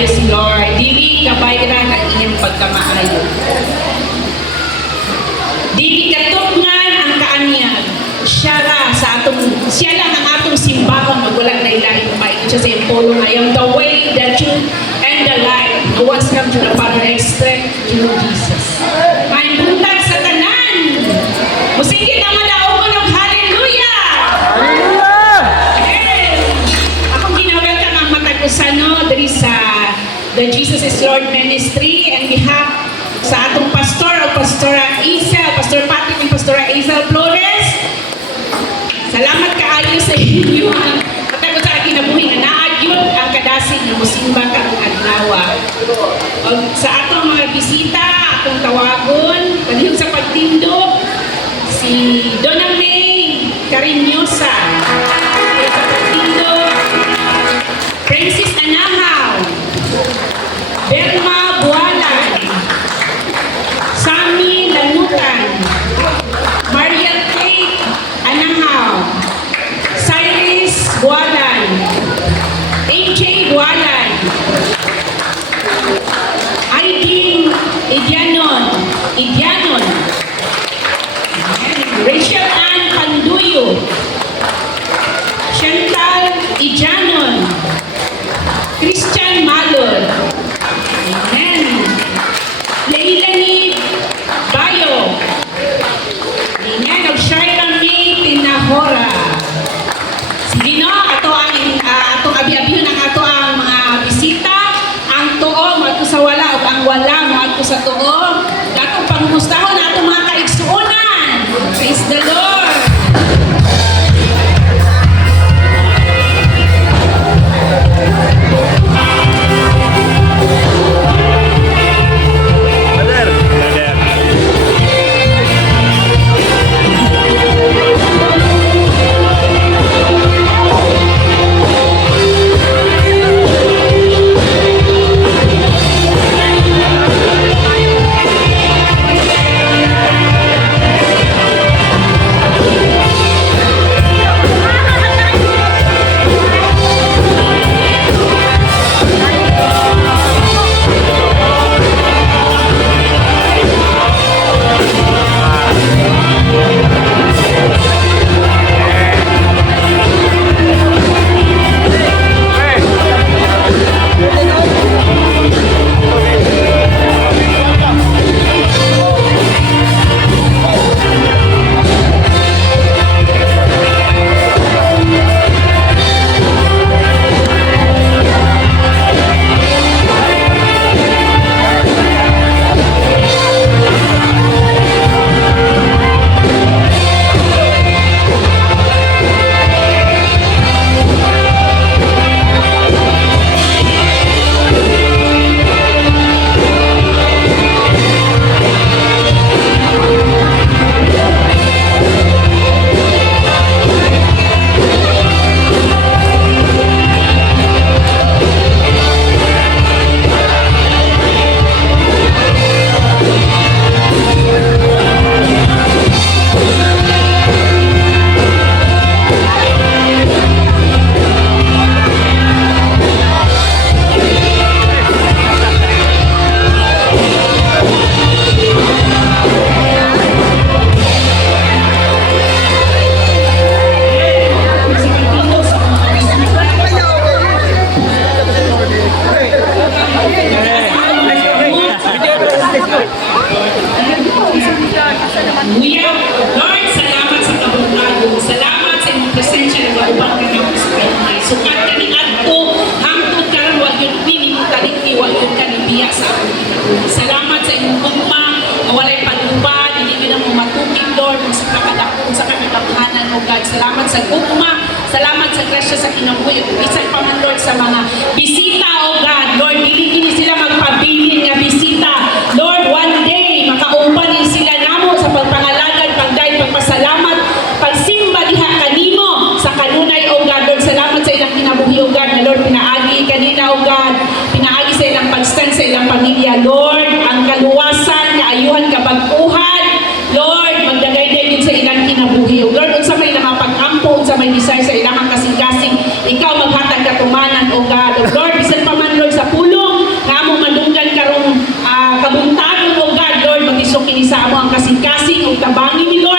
kaayo si Lord. Dili kabayran ang iyang pagkamaayo. Dili katugnan ang kaanyag. Siya lang ang atong simbahon ug wala na ilahin pa. Siya sa impulong, I am the way, the truth, and the life. No one's come to the Father except through Jesus. May buntag sa tanan. Musigit ang malaogon ng hallelujah! Akong ginawelcome ang matagusano diri sa the Jesus is Lord Ministry and behalf sa atong pastor o Pastora Isel, Pastor Patrick and Pastora Isel Flores. Salamat kaayo sa inyo at ako sa kinabuhi na naagyon ang kadasig na musimba karong adlaw. O sa atong mga bisita, atong tawagon, palihog sa pagtindog, si Donna May Carinyosa. Sa pagtindog, Francis Anahaw, Belma Bualan, Sammy Lanutan, Mariel Kate Anahaw, Cyrus Bualan, AJ Bualan, Aidin Idyanon, Rachel Ann Panduyo, Chantal Idyanon, Christian Malon, amen, Leilani Bayo, amen, of Shaira May Tinahora. Sige no, atong abi-abi ng ato ang mga bisita, ang tuo mo sa wala o ang wala mo ato sa tuo. Atong pangmustahon atong mga kaigsuonan. Praise the Lord. Lord, salamat sa kabunlago. Salamat sa inyong presensya na gaubang ka ng Espiritu. Sukat ka ni Adto, hangtod ka rin, wag yun pinimutalit ni, wag yun ka ni biya sa akin. Salamat sa inyong gugma, na walay pagubad, hindi ka na mo matukig, Lord, kung sa kakadakhanan mo, God. Salamat sa gugma, salamat sa grasya sa kinabuhi. Bisan pa man, Lord, sa mga bisita, O God. Lord, hindi sila magpabilin nga bisita. Lord, one day, makaumpanin sila namo sa pagpangalagad, pagdahil, pagpasalamat, pagsimba diha kanimo sa kanunay, O God. Lord, salamat sa ilang kinabuhi, O God, na Lord, pinaagi kanina, O God, pinaagi sa ilang pagstand sa ilang pamilya, Lord, ang kaluwasan, kaayuhan, kabag-uhan, Lord, magdagay-day din sa ilang kinabuhi, O Lord, unsa may namapag-ampo, unsa may desire sa ilang kasing-kasing, ikaw maghatag katumanan, O God, O Lord, bisan pa man, Lord, sa pulong, isok kini sa amo ang kasing-kasing ug tabangin ni Lord